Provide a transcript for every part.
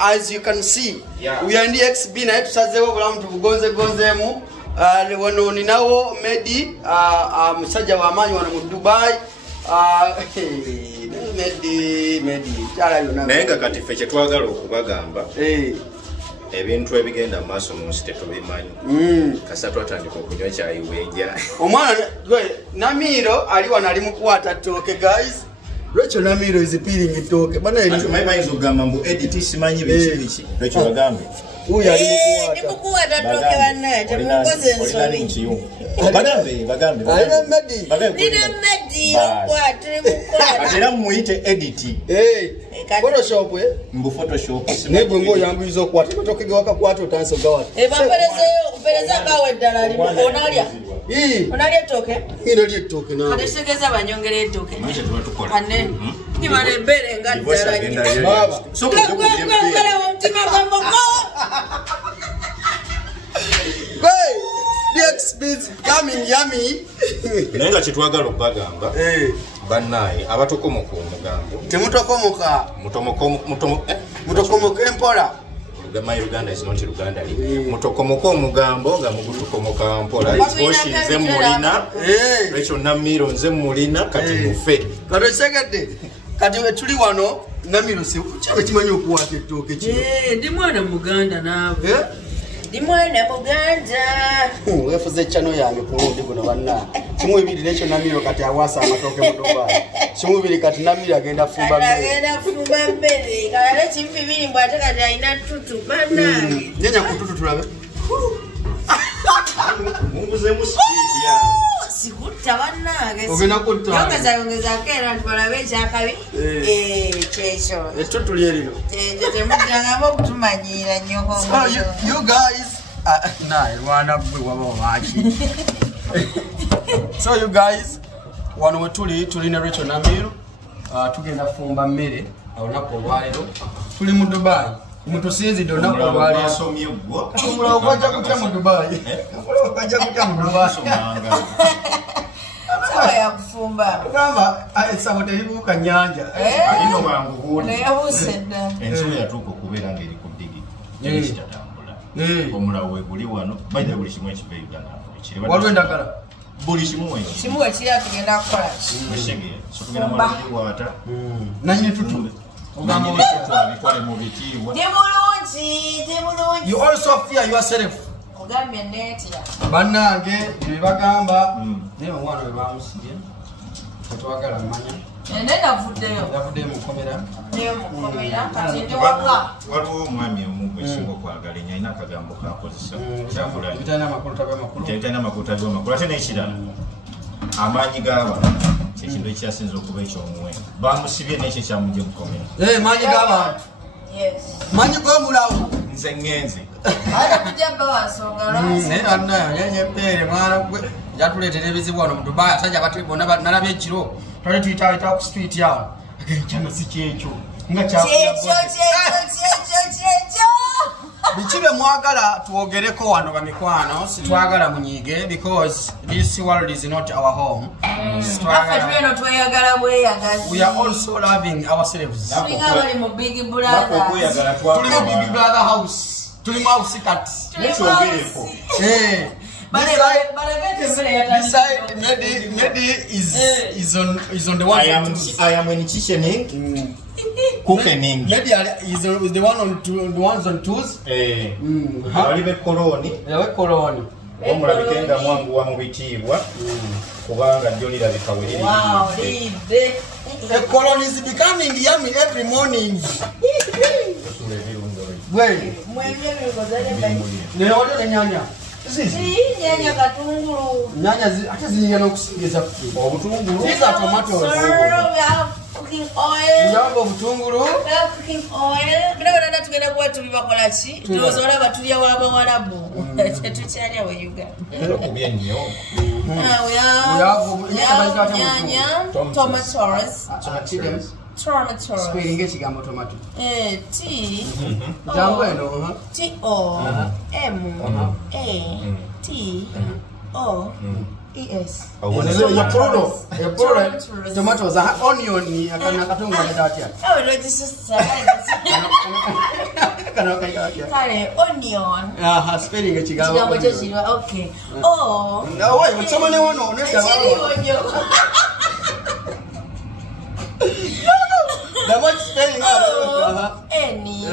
As you can see, we are in the XB na tusazewo bulamu tugonzemu wano ninawo Medi musajja wa maanyi wano mu Dubai Medi chala yona naye kati ffe kye twagala okubagamba ebintu ebigenda maaso mu nsi tetubimanyi kasa twatandika okunywa kyayi wenja omwana Namiiro ali wano ali mukwata ttooke guys. Recheal Namiiro is peeling it toke. Bana eri mayinza okugamba mbu edit simanyi biki Recheal bagambe uyu ali mukukwata ttooke bannaye temukoze ensobi bagambe alina Medi nina Medi mukwate era muyite edit Photoshop mbu Photoshop nebo ngo yambuiza okwata ttooke wakakwata otanso gawa pereza kawe ddala ali onalya onalya ttooke ino lye ttooke na atesekeza banyongera ettooke ane nimala Embeera nga ddala baba ngala omutima gwemboko the XB's coming yummy naye nga kyetwagala okubagamba bannaye abatokomoka omugambo temutokomoka mutokomoka empola My Uganda is not Uganda. Mutokomoka omugambo nga mugutukomoka mpola oshinze mulina Recheal Namiiro nze mulina kati mufe kati segedde kati tuli wano Namiiro se kyabe kimanyi okuwata ettooke kino ndi mwana Muganda naawe ndi mwana Muganda wefuze channel yange ku lundi guno banna kimu ebiri Recheal Namiiro kati awasa amatooke mu Dubai kimu ebiri kati Namiiro agenda fumba mbere kale kimpi biri mbwate kati ayina tutu banna nyanya ku tutu tulabe munguze mu speed sikutta bannange ogenda kutta yongeza kera ntibalabe ekyakabi kyekyo ettutu lyerino temuddangamu okutumanyira nnyoko you guys naye lwana gwe waba waki so you guys wano we tulina Recheal Namiiro tugenda fumba mmere olunaku olwaleero tuli mu Dubai mutusinzidde olunaku olwaleero omulala okajja kutya mu Dubai okajja kutya mu Dubai yakufumba gamba essabo teribuuka nnyanja alina obwangu buuni neyabuuse dda ensobe yatuuka okubeera ng'eri ku ddigi teri kitatambula omulawo weguli wano bajja buli kimu ekiva Uganda waliwo endagala buli kimu ekiri atugenda kukola wekigere so tugenda muliwaata nanyini tutu bitwale mu bitiibwa temulungi you also fear yourself ogambye neetya bannange bye bagamba naye omwana we bamusibye tetwagala mmanya navuddeyo mukomera kati ndi waka waliwo omwami omu esinga okwagala ennyo alina akagambo kakozesa bitalina amakulu tabe amakulu ate n'ekirala amaanyi g'abantu kyekintu ekyasinza okuba ekyomuwendo bamusibye n'ekyo kyamugye mukomera maanyi g'abantu maanyi g'omulawo nze ngenze ate tujjabba wansonga naye annayo nyenyepeere mwana gwe jatuleetera ebizibu wano mu Dubai asajja bonna nalabye ekiro twali tuyita ku street yawo agenkyana si kyekyo nga kyekyo biki bye mwagala twogereko wano bamikwano sitwagala munyiige because this world is not our home affe tweyagala bweyagazi we are also loving ourselves tulinga bali mu Big Brother tulimu Big Brother house tulimu house cut nekyogereko beside Medi is on the one I am in kitchening cooking Medi is the one on two, the ones on twos walibe koloni omulabike nga mwanguwa mu bitiibwa kubanga jjo lirabika we liri the colony is becoming yummy every morning nyanya nyanya katungulu nyanya ate zinyanya n'okusingiza obutungulu za tomatoes cooking oil yamba obutungulu cooking oil bwana tugenda kuba tubibakola ki tuzola batulya wa bawalabu tetukyalya we Uganda okubya nnyo nyanya tomatoes spelling ekigambo tomato T jambo eno T O M A T O E S your tomatoes are onion akana katunga ndatia Kana kaika. Kale onion. Aha, spelling ekigambo. Kigambo kyo kiri. Okay. Oh. No, wait, what's someone ono? Kiri onyo. The much spelling Eni.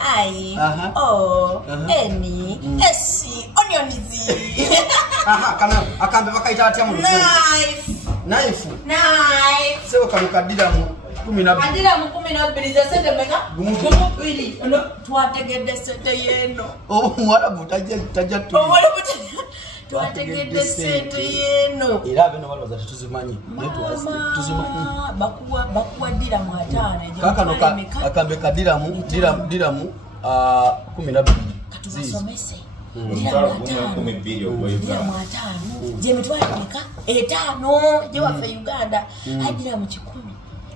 I. O. Eni. Esi. Onion is. Aha, kana akambe bakaita atya mu Knife. Sebo kanu kadira mu 12. Kadira mu 12 za sente meka? Gumu bili. Ono twategedde sente yeno. Mwala butaje tajja tu. Omwala butaje. Twategedde sente yeno. Era bino baloza tuzimanyi. Tuzimanyi. Bakuwa dira mu 5. Kakano akambe kadira mu 12. Katubasomese. Jemitwala meka 5 je wafe Uganda hajira mu 10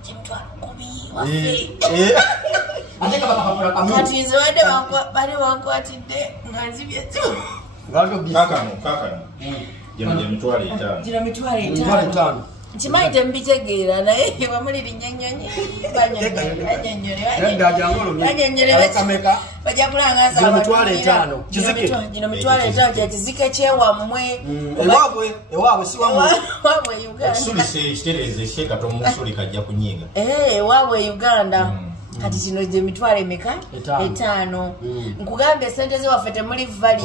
jemitwala 10 wafe ateka bakapula kamu kati zoede bari wankwatidde nganzibye tu kakano jemitwala 5 jira mitwala 5 Chimaite mbitegeera naye bamuliri nyanyonyi banyonyole bajja kulangaza mitwala 5 kizike jino mitwala 5 kya kizike kyewammwe ewabwe si wamwe wabwe Uganda sulise kitereze sheka tomusuli kajja kunyiga wabwe Uganda kati kino je mitwala emeka 5 nkugambe sente ze waffe temuli vali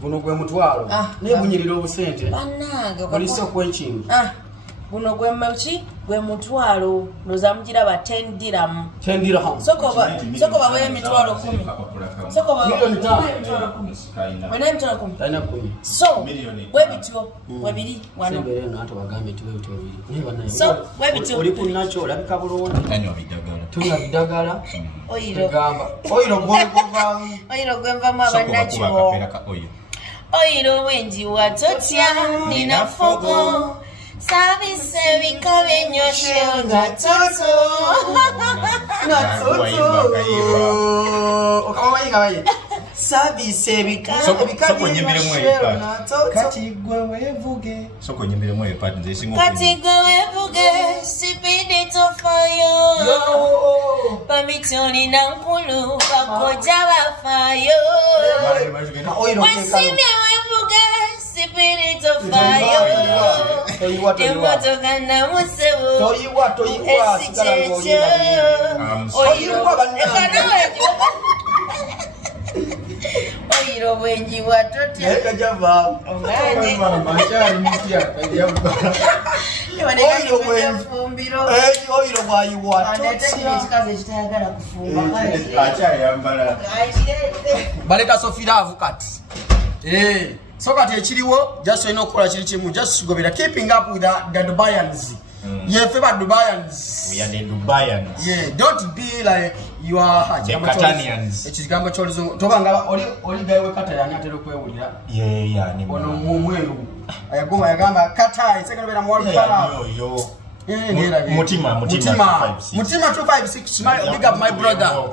buno gwe mutwalo nebunyirira obusente bannange police okwenkingi buno gwe mchi gwe mutwalo nozamugira ba 10 dirham soko ba we mitwalo 10 soko ba milioni 5 wena mitwalo 10 taina 10 so we bityo we biri wano sembere no ato bagambe tiwe bityo biri niba nayo so we bityo oli kunacho olabika bulungi tanyo bidagala tunya bidagala oyiro gamba oyiro gwenva mu abanacho oyiro wenji watotya nina fogo Savise vikabe nyoshe ngatoto Okamawayi Savise vikabe nyoshe ngatoto Kati gwe wevuge Soko nyembere mwe part nze singo Kati gwe wevuge sipide tofayo Pamitoni nankulu bakoja bafayo Wasine wevuge sipide tofayo Demoto kana musewo Toyiwa sikala ngoyiwa Oyiro bwenji watotya Eka java Onganye Machari mpya kajava Oyiro Mufumbiro Oyiro bwayi watotya Chikaze chitayagala kufumba achari yambala Baleta sofira avukati so kati ekiriwo just eno kola kiri kimu just gobera keeping up with the Dubaians yefe ba Dubaians we are the Dubaians don't be like you are the Catanians ekigambo kyolizo tobanga oli gaiwe Catania atero kwewulira ni ono mumweru ayagoma yagamba Qatar sekabera mu World Cup Mutima 256 big up my brother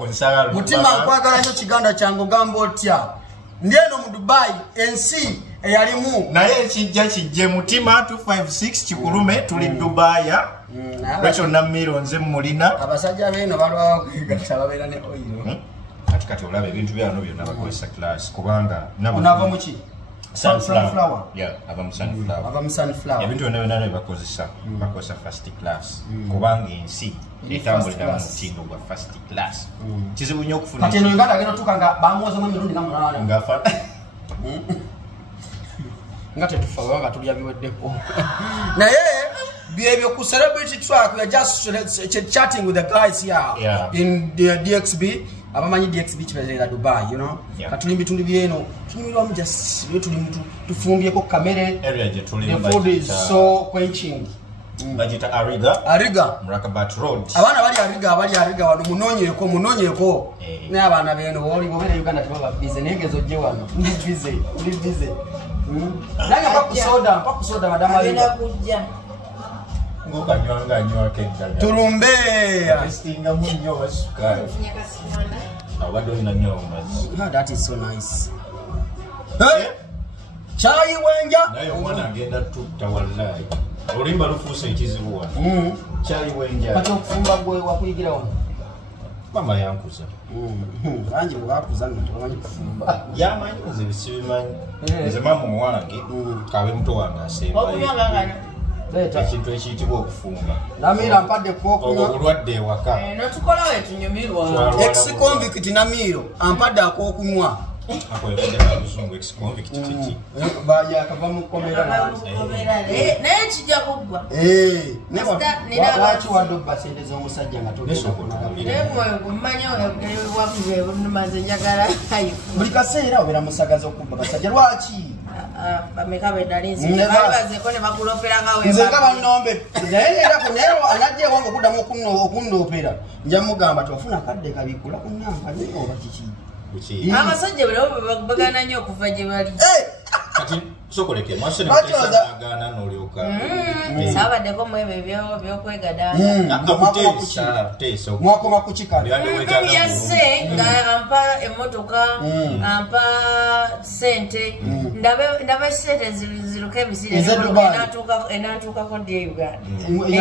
Mutima kwagala cyo kiganda cyango gambo otya Ndieno mu Dubai ensi eyalimu naye kijje Mutima 256 kikulume tuli Dubai Recheal Namiiro nze mulina abasajja beno balwa kwigata babera ne oil kati olabe ebintu byano byonna bakozesa class kubanga nabo muki sunflower aba mu sunflower ebintu byonna bakozesa first class kubanga ensi etambulira mu mutindo gwa first class kizibu nnyo okufuna kati eno Uganda geno tukanga bamwoza mu mirundi namunana ngafa ngate tufawa nga tulya biweddeko naye byebyo ku celebrity track we are just chatting with the guys here in the DXB abamanyi DXB kibezera Dubai you know katuli bitundu byeno tunyirwamu just tulimuntu tufumbyeko kamere area je tuli the food is so quenching Bajita Ariga Mrakabat Road abana bali Ariga wano munonyeko ne abana beno boli bobere Uganda tebaba busy negezo je wano ndi busy nanga pakusoda madama Agenda kujja ngoka nywa kedda turumbe testinga munyo wasukari funyaka simana abado ina nyo that is so nice chai wenja nayo mwana agenda tutta wallahi olimba lufuuse ekizibu wano chai wenja kati okufumba gwe wakuyigira wano mama yankuza bangi bwakuza ntamanyi kufumba yamanyi nze bisibimanyi nze mama wange kabe muto wange asemba ekintu ekiyitibwa okufumba Namiiro ampadde kwokunywa obulwadde ewaka notukola wetunyumirwa ex-convict Namiiro ampadde ak'okunywa akwebadde kabuzungu ex-convict kiki yakava mu kkomera naye kijja kuggwa lwaki wadde obba sente z'omusajja nga tolinakumanya wakumaze njagala buli kaseera obeera musagaza okubba basajja lwaki bameka bedalinzibazeko ne bakulopera nga nze nga bannombe naye anajja ewange okuddamu okunnoopera nja mugamba tiwafuna akadde kabikula ku nnampani oba kiki abasajja bagana nnyo okuva gye bali kati sokoleke mwasenagana nolyoka sabaddeko mu ebyo ebyokwegadanga mwakoma ku kikale yasse nga ampa emmotoka ampa sente ndaba sente ziruka ebisire enatuukako dye Uganda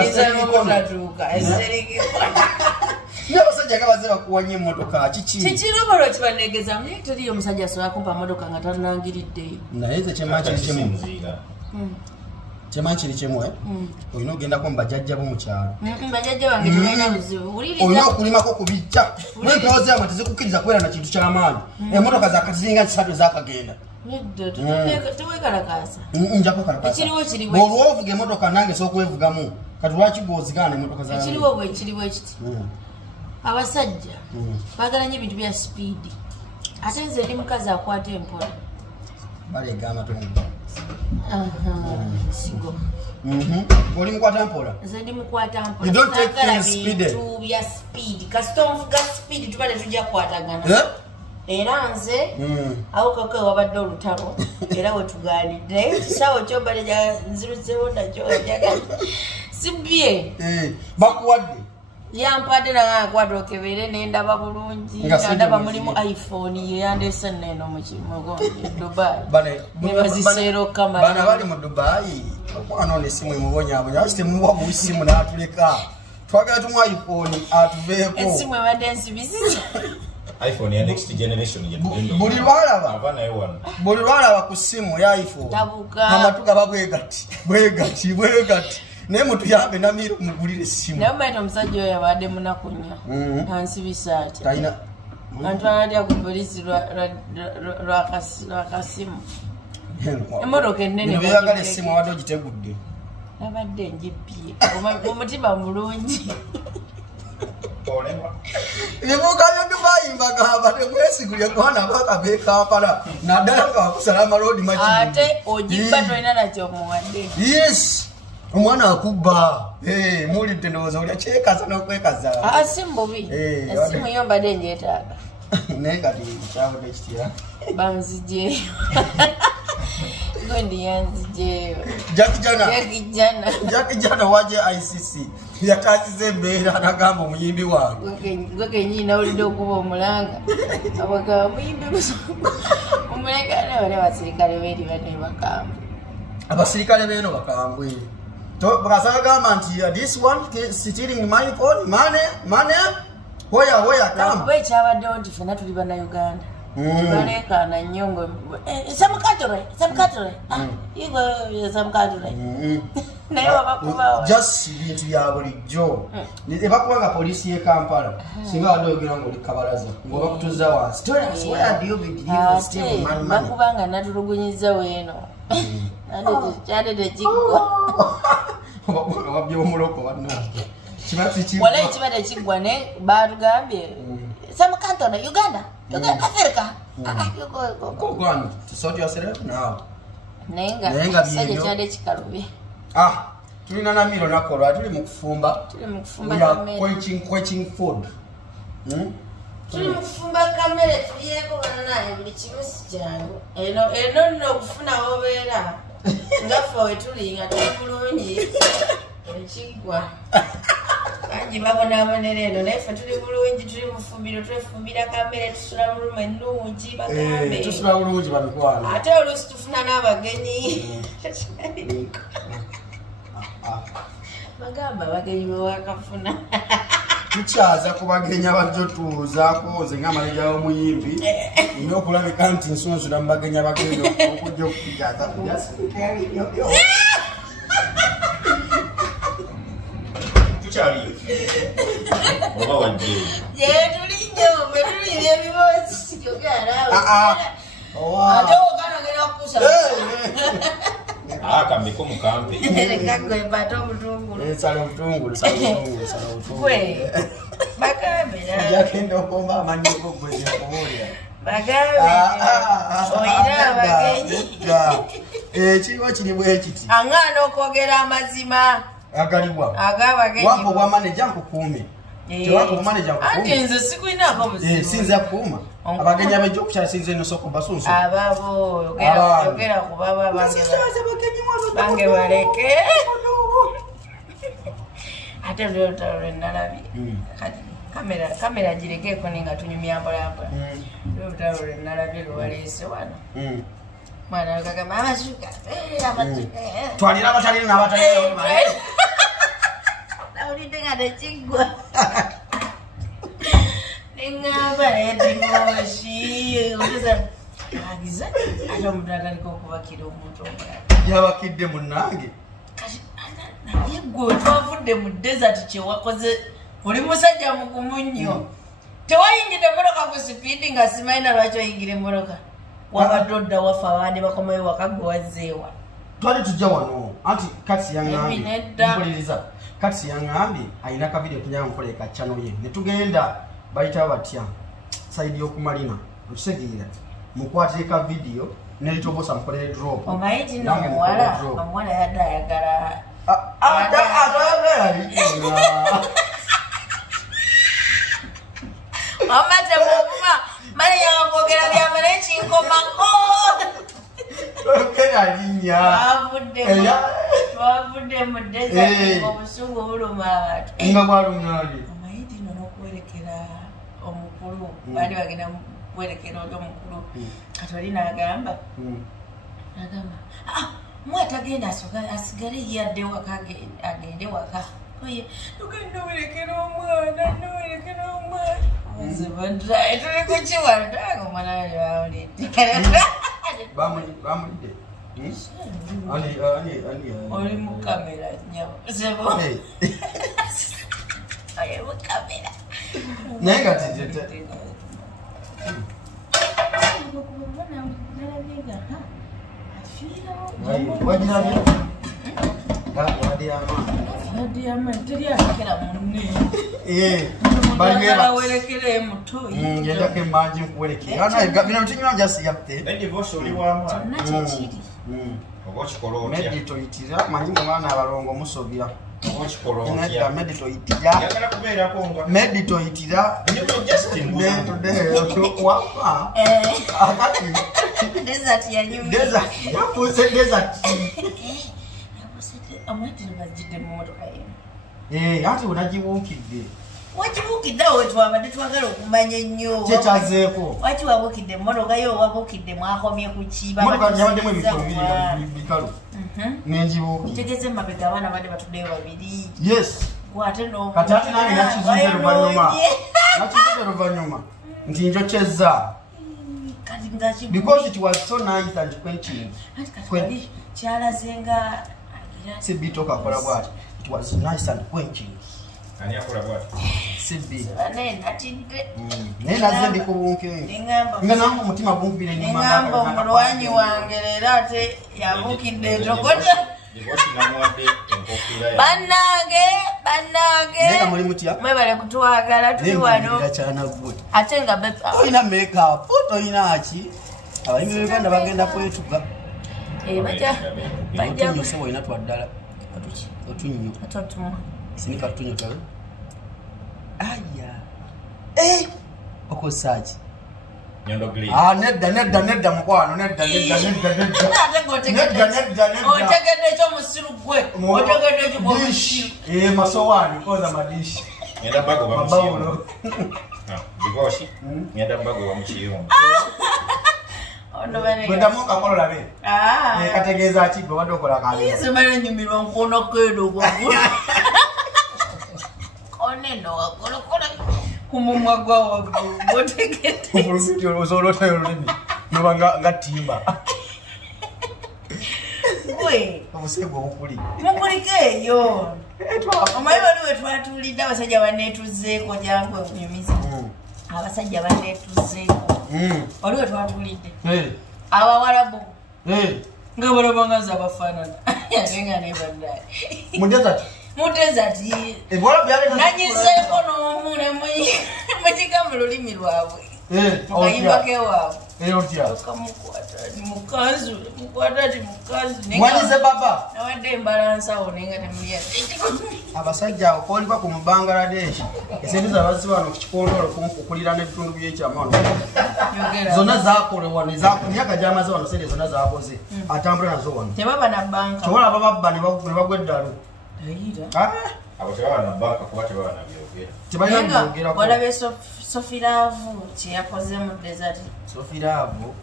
ezalokotatuuka n'abasajja gabaze bakuwanya emmotoka kikirobolo kibanegeza naye teriyo omusajja asobola kumpa motoka nga tanangiriddeyo naye ze kyemanyi kiri kimu olina ogendako mu bajjajja bo mu kyalo bajjajja bange tebalina buzibu olina okulimako ku bijja n'empewo zama tezikukkiriza kubeera na kintu ky'amaanyi emmotoka zakatizinga 3 zakagenda tewekalakasa njako kalakasa olwovuga emmotoka nange sokwevugamu kati lwaki gozigana emmotoka za ekiriwo bwekiriwo ekiti abasajja bagala nnyo ebintu bya sipiidi ate nze ndi mukazi akwata empola baleega amatongo sigo oli mukwata mpola nze ndi mukwata mpola bintu bya sipiidi kasita omuvuga sipiidi tuba tetujja kukwatagana era nze awokako ewabadde olutalo era wetuganidde naye kisaawo kyobale nzirutsewo nakyo sibye bakuwadde yampadde naye akwata okebere nendaba bulungi ndaba mulimu iphone yeyandese neno mukimugo Dubai nebaziseero kamera bana bali mu Dubai okwana ono esimu emubonyabonya akite muwa mu isimu n'atuleka twagala tumu iphone atuveeko esimu ebadde nsibisiza iphone ya next generation buli lwalaba ku simu ya iphone amatu gaba bwegati naye mutuyambe Namiiro mugulire essimu naye omaita omusajja oyo abadde munaku nnyo ansibisa ati antwanatya ku polisi lwakasimu emmotoka ennene beyagala essimu abadde ogitegudde nabadde njibbye omutima mulungi ebibuga bya Dubai mbagamba temwesigulye kwana abaka bekampala naddala nga wakusala amalodi maki ate ogibba tolina nakyomuwadde yes omwana akubba muwulidde ndowooza olya kyekaza n'okwekaza si mubi esimu yo mbadde njeetaaga naye kati kyabadde kitya banzijeeyo gondi yanzijeeyo Jackie Jana waje ICC yataasiza Embeera nagamba omuyimbi wange gwe kenyini nawulidde okuba omulanga abagamba muyimbi omulengana bane abasirikale beeri bane bakambwe abasirikale beeno bakambwe bakasaba gamba nti this one stealing my phone money where come bwe kyabaddewo nti fena tuli bannayuganda tubaleekaana nnyo ngo samukatule samukatule naye wabakubawo just bintu bya bulijjo ebakubanga polisi y'e Kampala singa wadde oyogera ng'oli kabalaza ng'oba kutuza wansi bakubanga natulugunyiza weeno kyade tekiggwa wabye omuloko wannange walayi kiba tekiggwa ne batugambye samukatule Uganda Africa sort yourself now naye nga kisajja kyade kikalubye tulina Namiiro nakolwa tuli mu kufumba quenching food tuli mu kufumba kamere tuliyeko bananaye buli kimu si kyangu eno nno okufuna wobeera ngaffe we tuli nga tuli bulungi ekiggwa bangi babonaabonera eno naye ffe tuli bulungi tuli mufumbiro twefumbira kamere tusula mulumu ennungi bagambe tusula bulungi babikwala ate oluusi tufuna n'abagenyi bagamba abagenyi bewakafuna tukyaza kubagenya bajotuuzaako nze ng'amaleja w'omuyimbi nina okulabika nti nsunsula mu bagenya bagenda okujja okukujaaza tukyaliyo oba wajjeyo tulinyo bwe tulibya ebiboozi ate okanogera kusa kambeko mukampe lekagwembata obutungulu sala obutungulu sala gwe bagambira jakenda okomba amanyiko gwezekubuulira bagambe oyina abagenyi ekiriwo kiri bwekiti aŋŋaana okwogera amazima agaliwa ag'abagenyi wako obwa maneja nkukuume tewako obumaneja anti nkukuume nze sikwinaako buzibu sinza kukuuma abagenyi abejja okukyala sinza enosoka basunsu ababo yogera ku baba bange baleke ate olutalo lwe nalabye kati kamera girekeeko ninga tunyumya mpolampola olutalo lwe nalabye lwewaleese wano mwana kagamba amasuka twalira abatalina n'abatalina nawulidde nga tekiggwa neŋŋamba edimoshi agiza ate omuntu ataliko okubakira omuntu omulala yabakidde munnange kati naye gwe twavudde mu desert kyewakoze oli musajja mugumu nnyo tewayingidde emmoloka ku sipiidi nga simayina lwaki oyingira emmoloka wabadde odda wafa abandi bakomayo waka gwe wazzeewa twali tujja wano anti kati yaŋŋambye mpuliriza kati yaŋŋambye ayina kavidiyo tunyala nkoleka channel ye ne tugenda bayitawo batya saidi y'okumalina okitegeera mukwatire ka vidiyo nelitobosa mukolere drop omayiti nomuwala yadde ayagala omate muvuma male yakwogera byamala ekinkomako twavudde mu desert obusungu buluma nga bwalumyali omayiti no n'okwerekera omukulu baali bagenda kwerekera oli omukulu kati oli n'agamba mwatagenda asigale yadde waka agende waka tugenda owerekera omwana nowerekera omwana tuli kukiwalutaga omwana bawulidde bamulidde oli mu kamera nyabusebo oli mu kamera naye nga tete wagirabye ngendako emanji nkuwerekera bino njasiyatte meditoyitira manyi mumwana abalongo musobya nedda meditoyitira wafa akati yafuuse desert ate wenagibuukidde wakibuukidde awo wetwabadde twagala okumanya ennyo kyekyazeeko waki wabuukidde emmotoka yo wabuukidde mwakomye ku kibayabaddemu ebifo bikalu nengibuukidde ntegeze emabega abaana badde batuddeyo babiri yes gwate kati ate nange nakizudde luvannyuma nti njokyezza because it was so nice and quenching kyalazenga sibbi tokakola bwati it was nice and quenching sibbi naye naze ndi kubunkenge nga nange omutima gunkubire neŋŋamba omulwanyi wange leero ate yabuukidde entokota bannange muli mutya mwebale kutwagala tuli wano ate nga toyina makeup toyina ki abalimi b'Uganda bagenda kwetuga otunnyo se bwolina twaddala otunnyo sinika tunnyo tawe aya okosaaki nedda mukwano otegedde ekyomusiru gwe otegedde ekigwomusiru masowaani koza madishi mabawulo gwendamu okakolola be kategeeza ki gwe wadde okola kasemala enyumirwa nkono kedo koneno wakoloko kumumwa gwa waggulu botegete Fulumiti ozolota yolimi nobanga nga timba. we Obusego obukuli. mukulikeeyo omanyi waliwe twatulidde abasajja baneetuzeeko jangu okunyumiza abasajja baneetuzeeko waliwe twatulidde abawalabu nga balabanga za bafaanana ate nga nebaddaye mu desert nanyizeeko n'omu ne mukiga mu lulimi lwabwe mukayimba kewaabwe okamukwata ti mukazi mukwata ti mukazi wanyize baba nawadde embalansawo naye nga temulya abasajja okwoliva ku mu Bangladesh esente zabazzi wano ku kikondolo okukulira n'ebitundu by'ekyama zonna zakolewa myaka gyamaze wano sente zonna zakoze atambula nazo wano tebaba na banka tobola bababba ne bagwa eddalo abo tebaba na banka kuba tebaba na byogera tebalina byogerako walabe sofiraavu kyeyakoze mu desert sofiraavu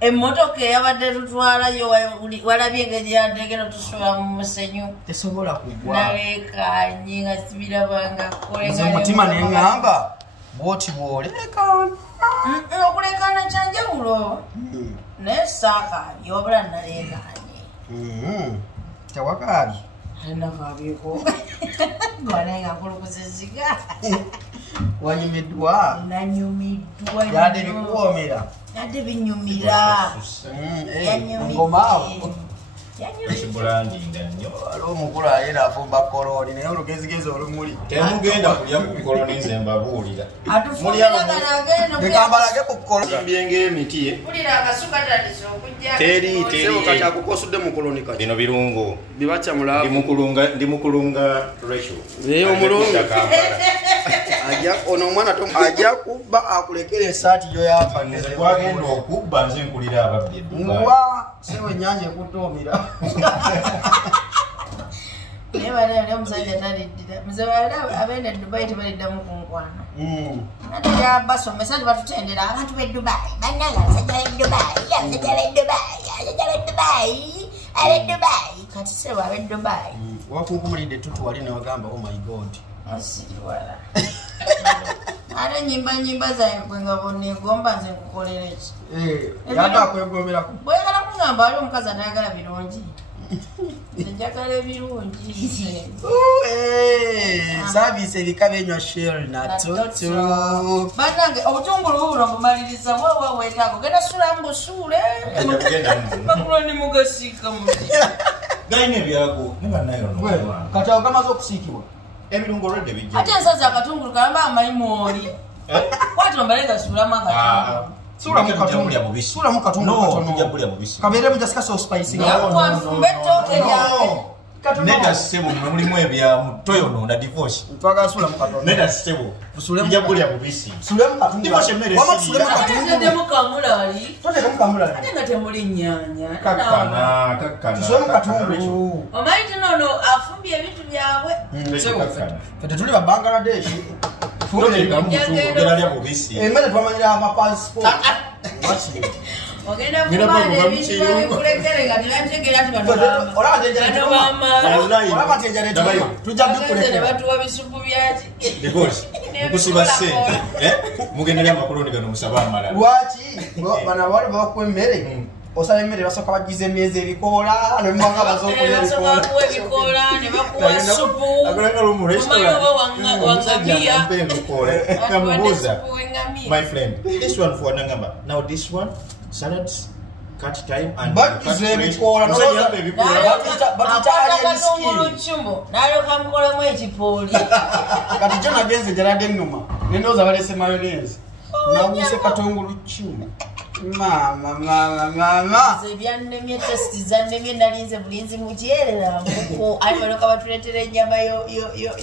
emmotoka eyabadde tutwalayo walabye engeri yandege notusula mu musenyu tesobola kugwa nalekanye nga sibirabangakolenze omutima neŋŋamba bwoti bwolekana okulekana kyanjawulo naye saakaabye wabula nalekanye tewakaabye nakabyeko gwanaye nga nkulukuziziga wanyumiddwa nanyumiddwa yadde bikuwoomera yadde binyumira ngomaawo ekibulandinga nnyo waliwo omukulu ayera afumba koloni naye olugezigezi olumuli temugenda kulya ku koloni nze mbabuulira ekambalage ku kolonibyengaemiti kati akukosudde mu koloni kati bino birungo bibaca mulaavu ndi mukulunga Recheal omulungu ono omwana ajja kubba akulekera esaati gyoyamba nze gwagenda okubba nze nkulira ababbi nwa sewe ennyanja ekutoomera naye balale omusajja taliddira muzebalala abeene Dubai tebaliddamu kunkwana ate yabasomesa tibatutendera abantu b'Dubai bannanga abasajja b'Dubai kati sewe ab'Dubai wakunkumulidde tutuwali newagamba oh my god asiriwala ate nyimba zawe nga bonegomba nze nkukolera eki yata akwegomerako bwegala kugamba wali omukazi atayagala birungi njagala ebirungi saavisi ebika byenywa shell natutu bannange obutungulu bubuno bumaliriza bwabwa wetaago genda sulamu busuule bakulo ni mugasiika muti galina ebyago ne bannayo kati awo gamaze okusiikibwa ebirungo olwedde bijja ate ensazi akatungulu kalamba amayimu oli kwati ombalega sulamu akatungulu sulamu katundu kabeere mujasika so spice yakwanfumba ettooke lyange neda sebo mulimu ebyamu toyono na divorce twagala sulamu katundu neda sebo tujja kulya mubisi sulamu katundu totedemu kamulali ate nga temuli nnyanya sulamu katundu omanyi tinono afumbye ebintu byabwe fete tuli ba Bangladesh emmere twamanyira amapassport ogenda kubaana ebintu babikulegere nga tebategera nti banobaamaze ne batuwa bisupu byaki okusiba ssente mugenderya amakoloni gano musaba amalala lwaki bano abawala babakuwa emmere osaba emmere basooka bagiza emyezi ebikoola nemubanga bazokulya ebikoola ne bakuwa supu omanyi oba wangamiya kamubuuza my friend this one for nangamba now this one salads cut time and bagiza ebikoola batitaalyemiskin nalyoka mukolemu ekipooli kati jo nagenze njaladde ennuma nendowooza balese mayonnaise nabuuse katongulu kyuma mama ebyannemye testi zannemye nalinze bulinzi mukyerera muko ayi baloka batuleetera ennyama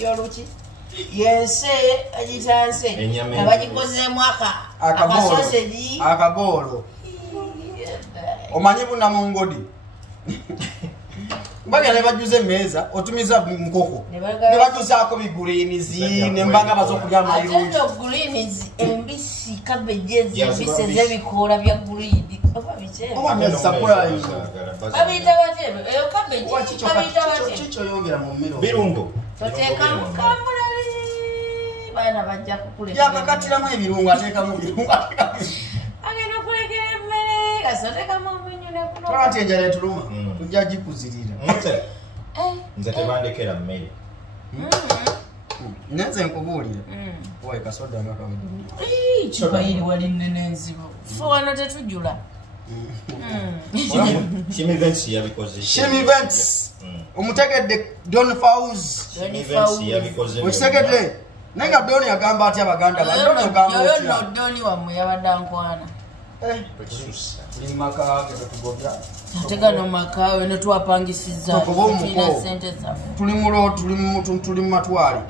y'oluki yense agitanse abagikozeemu akasoseji akaboolo omanyi bunamungodi bagala ne bajuza emmeeza otumiza nkoko ne bajuzaako bigulinizi nembanga bazokulya amayirungi gulinizi embisi kabejezi embisi ez'ebikoola bya gulidi babiyita batebe eyo kabeji babiyita batebe kikyoyongera mu mmere birungo toteekamu kamulali baana bajja kukulekera yakakatiramu ebirungo ateekamu ebirungo agenda okulekera emmere kasoteekamu omenyo nekuno twati enjala etuluma tujja gikuzirira nze tebandekera mmere nenze nkubuulira wayi kasoda nga kipa iri wali nnene enzibu fe wano tetujula Shimi Events yabikoze Shimi Events omutegedde Don Fawz okitegedde nenga Don yagamba atya abaganda Don yagamba otya Don wamwe yabadde ankwana tuli maka ge tutugobya tegano makawe netwapangisiza tulina sente zaffe tuli mu matwale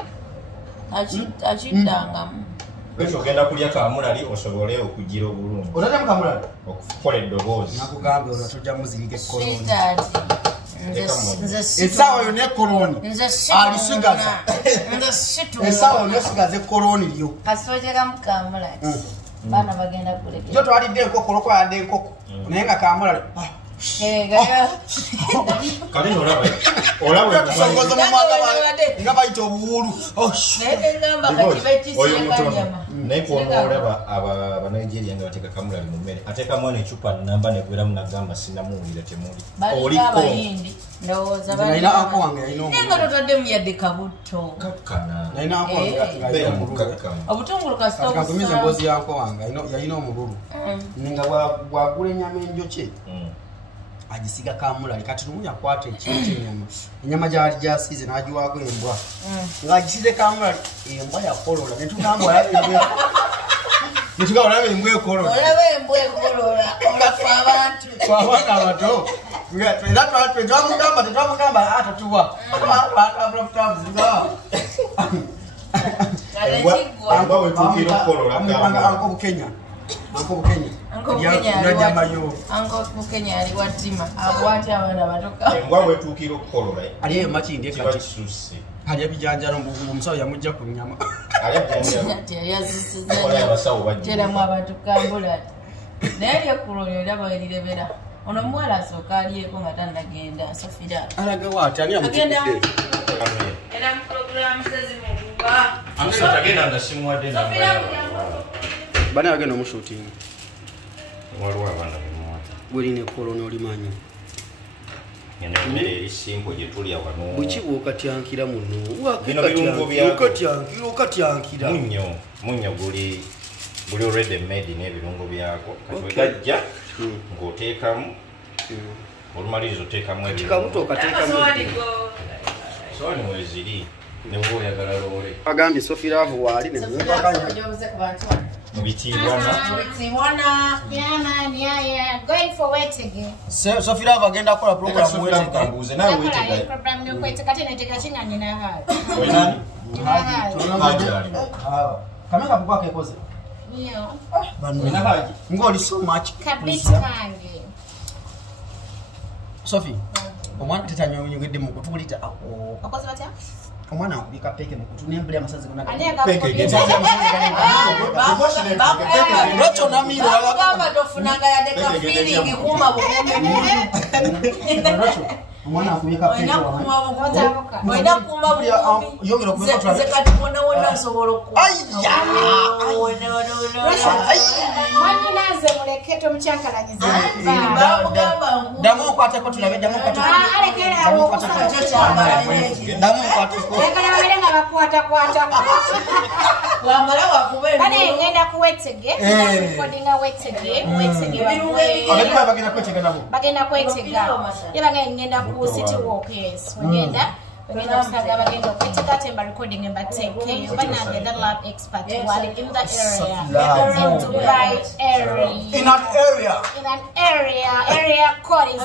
akiddangamu Kwecho ogenda kulya kamulali osobole okugira obulungi. Olata mu kamulali okukola eddoboozi. Nakugamba olwo tojja muzirike koloni. Esawa yonna koloni. Alisigaza. Esawa yonna esigaze koloni lyo. Kasojera mu kamulali. Baana bagenda kulekera. Jo twalidde enkoko loko yadde enkoko. Naye nga kamulali. Kale olaba tusongoza mu mwaka nga bayita obuwulu. Naye kuona olaba Abanigeria nga bateeka kamulali mu mmere ateekamu n'ecupa namba negweramu nagamba sinamuwulira temuli. Ndowooza nalina anko wange yalina nenga totaddemu yadde kabutto. Kakkana. Nalina anko wange beera mukakkana. Obutungulu kasita kakumiza emboozi ya anko wange yalina omululu. Nga bwagula ennyama enjokye agisiga kamulali kati numunya kwata ekintu enyama enyama gyali gyasize n'agiwaako embwa ng'agisize kamulali embwa yakolola netugamba olaba embwa ekolola abaana abato era twamugamba atatuwa Embwa wetuukira okukolola anko Bukenya Anko Bukenya ali watima abwati abaana batoka embwa wetuukira okukolola aliyo makindi kati kisusse ali ebijanjalo omusawo yamujja ku nnyama teramu abatukambula naye lyekulolyo olaba erirebera ono muwala asooka alyeko nga tannagenda Sofira alagawa ati ani agenda era mu programu sezimukuba tagenda nga simuwadde bani agenda omushooting waliwo abaana bemuwata gwelina ekoloni olimanyi emmere eri simple gye tulya wano bwekiba okatyankira muno bino birungo byako okatyankira munyo guli already made n'ebirungo byako kati wegajja ng'oteekamu olumaliriza oteekamu ebikamuto okateekamu sooni weziri ne bwe oyagala loole agambye Sofiraavu waali Sofiraavu agenda kukola programu kamera kukwako ekoze ng'oli so much Sophie omwana tetanyonyegedde mu kutulita omwana akubika peke mu kutu n'embula amasazi gonna Recheal Namiiro agamba tofunanga yadde ka feeling kuma bukumbi omwana akubika peke oyina kuma bukumbi yongera okubika ze kati wonna nsobola okukuba Mwanyinaze mulekete omukyankalanyiza damu okwateko tulabe damu okwateko babere nga bakwatakwata wamala wakube kale ngenda ku wetege kodinga wetege bagenda kwetega ye ngenda ku city walk yes bagenda kusaga bagenda okwetega temba recording and take banange the lab expert while in that area called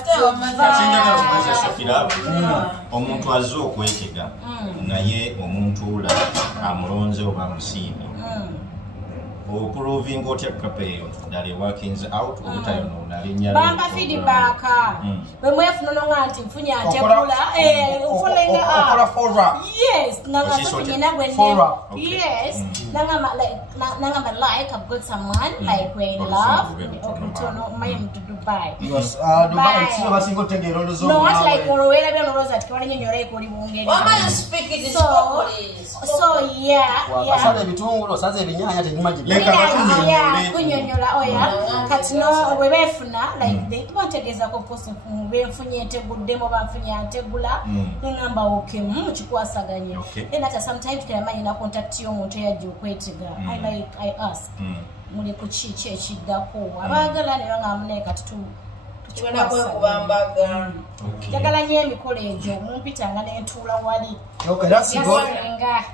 omuntu azze okwetega naye omuntu ula amulonze oba amusiimye oproving otya kapeeyo ddala workings out obutayonoona linnya bamba feedback bwe mwefuna nonga nti nfunye ategula okola follow up yes nanga nfunye nagwe yes Nangama like I've got someone like we're in love. My to Dubai. Yes, Dubai. No, it's like Orwell and Rosa at Korean and Yorek. Why am I speaking this properly? So yeah. Katino webefuna like they wantegeza ko post benfunye tegudemo banfunya tegula ngamba okay muchikwasaganya then at sometimes kyamanyi na contact yo muntu yaje okwetega I ask muli kuchiche chiddako abagala ne bangamune katitu tuchibona ko kubambaga jagala nye emikolo ejo mumpitanga n'entula wali. Okay, that's good.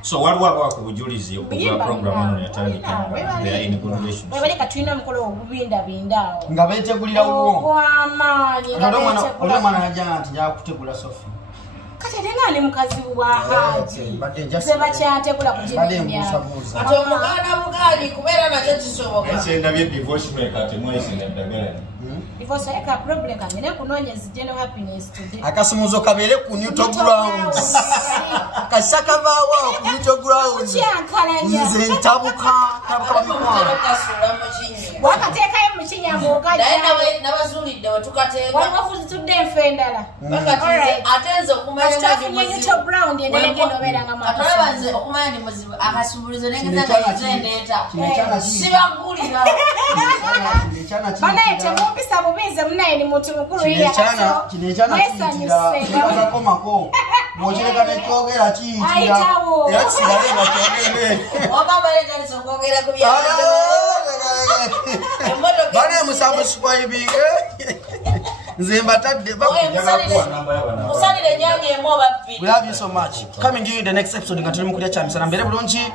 So what about kubujulizi okugwa program yatandika they are in good relations. Webale katwina mukolo ogubinda bindao nga betegulira wo kwamali ole mwana najanga nti ja kutegula Sophie katerenga ne mukazi wa haji seba kyategula kujibinya ate omuganda bugali kubeera nakyo kisoboka ekenda bye divorce maker temwese ndagala divorce eka problem kangene kunonyeza general happiness today akasumuzo kabere ku neutral ground kasaka bawa ku neutral ground kyankalanya nze ntabuka bimwa wakateka yo mukinyambo okaja nabazulidde wetukateeka wafuzi tudde enfendala atenze okumanya neutral ground endegendo beranga atalabanze okumanya ni muzibu akasumulizo nengeza ngayendeeta sibagulira banaye temumpisa bubize munaye ni muntu mukulu kinekyanakoma mwogereka nekyogera kiyitira era kisigale nga kyogere obabaletalisokwogera ku bya bane musubscribing nze mbatadde musalire nyange emu oba bbiri. We love you so much. Coming to you in the next episode nga tuli mu kulya kyamisana mbere bulungi.